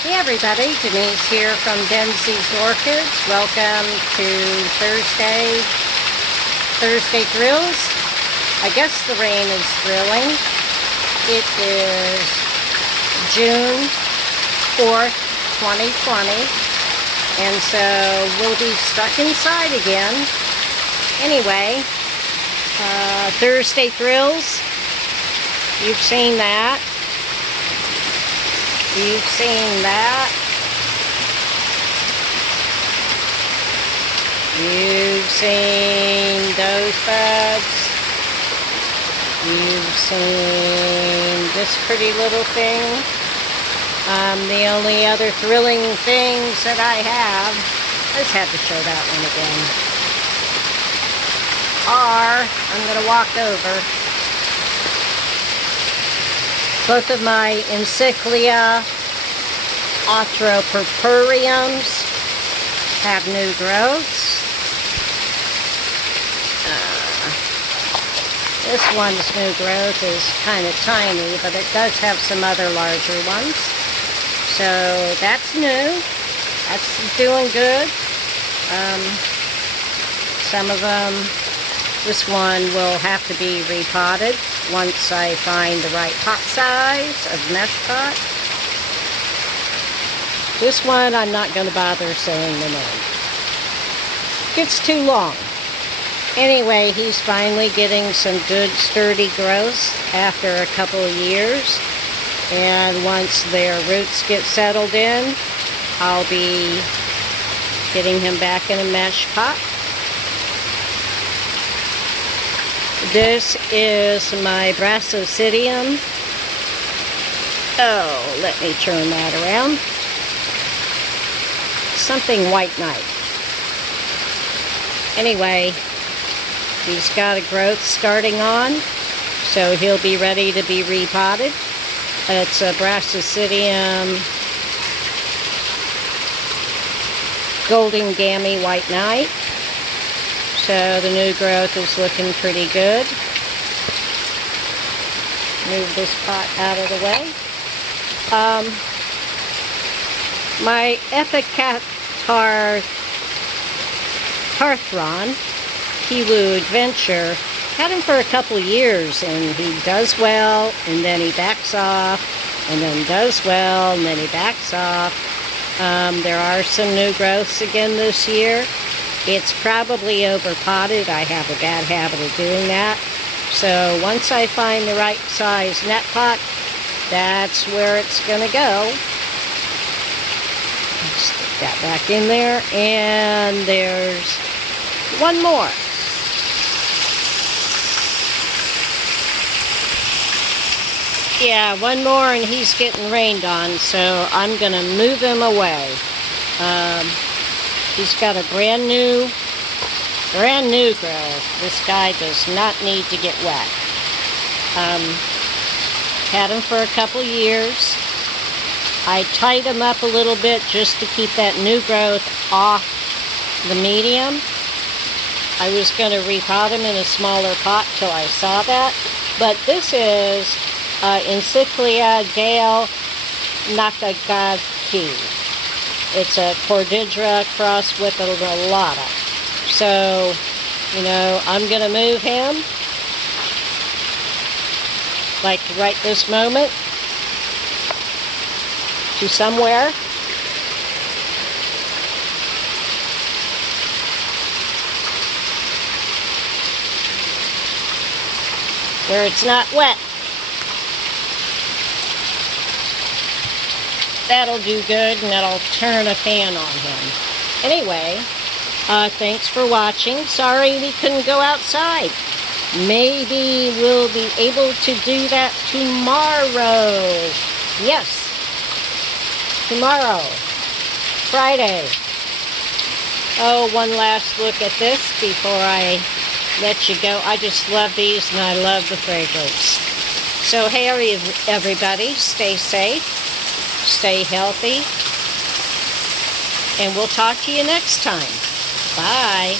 Hey everybody, Denise here from Denzie's Orchids. Welcome to Thursday Thrills. I guess the rain is thrilling. It is June 4th, 2020. And so we'll be stuck inside again. Anyway, Thursday Thrills. You've seen that. You've seen that. You've seen those bugs. You've seen this pretty little thing. The only other thrilling things that I have, I just had to show that one again, I'm going to walk over. Both of my Encyclias Purpureums have new growths. This one's new growth is kind of tiny, but it does have some other larger ones. So that's new. That's doing good. Some of them, this one will have to be repotted once I find the right pot size of mesh pot. This one I'm not going to bother saying the name. It's too long. Anyway, he's finally getting some good sturdy growth after a couple of years. And once their roots get settled in, I'll be getting him back in a mesh pot. This is my Brassidium. Oh, let me turn that around. Something white knight. Anyway, he's got a growth starting on, so he'll be ready to be repotted. It's a Brassidium Golden Gammy White Knight. So the new growth is looking pretty good. Move this pot out of the way. My Epicattar Parthron, Kilu Adventure, had him for a couple of years, and he does well, and then he backs off, and then does well, and then he backs off. There are some new growths again this year. It's probably overpotted. I have a bad habit of doing that. So once I find the right size net pot, that's where it's going to go. Stick that back in there. And there's one more. Yeah, one more, and he's getting rained on, so I'm going to move him away. He's got a brand new growth. This guy does not need to get wet. Had him for a couple years. I tied him up a little bit just to keep that new growth off the medium. I was going to repot him in a smaller pot till I saw that. But this is Encyclia Gale Nakagaki. It's a Cordidra crossed with a Lotta. So, you know, I'm going to move him, like right this moment, to somewhere. Where it's not wet. That'll do good, and that'll turn a fan on him. Anyway, thanks for watching. Sorry we couldn't go outside. Maybe we'll be able to do that tomorrow. Yes, tomorrow, Friday. Oh, one last look at this before I let you go. I just love these, and I love the fragrance. So, hey, everybody, stay safe. Stay healthy, and we'll talk to you next time. Bye.